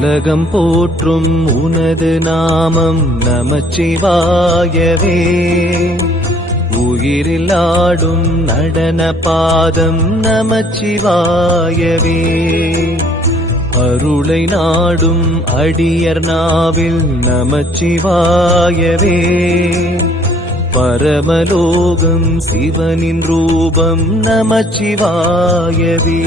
உலகம் போற்றும் உனது நாமம் நமச்சிவாயவே. உயிரில் ஆடும் நடன பாதம் நமச்சிவாயவே. அருளை நாடும் அடியர் நாவில் நமச்சிவாயவே. பரமலோகம் சிவனின் ரூபம் நமச்சிவாயவே.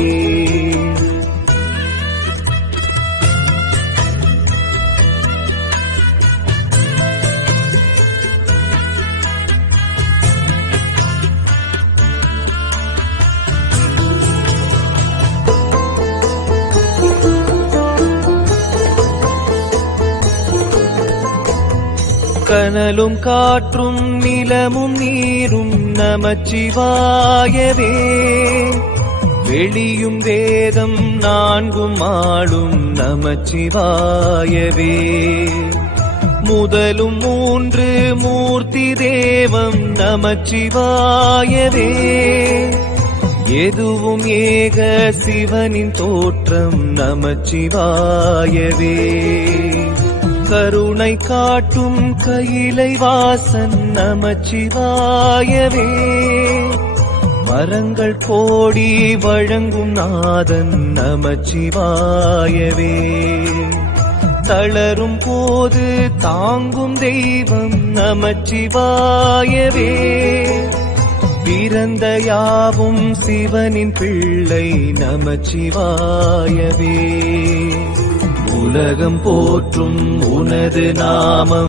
கனலும் காற்றும் நிலமும் நீரும் நமச்சிவாயவே. வெளியும் வேதம் நான்கும் ஆளும் நமச்சிவாயவே. முதலும் மூன்று மூர்த்தி தேவம் நமச்சிவாயவே. எதுவும் ஏக சிவனின் தோற்றம் நமச்சிவாயவே. கருணை காட்டும் கையிலை வாசன் நமச்சிவாயவே. மரங்கள் கோடி வழங்கும் நாதன் நமச்சிவாயவே. தளரும் போது தாங்கும் தெய்வம் நமச்சிவாயவே. பிறந்த யாவும் சிவனின் பிள்ளை நமச்சிவாயவே. உலகம் போற்றும் உனது நாமம்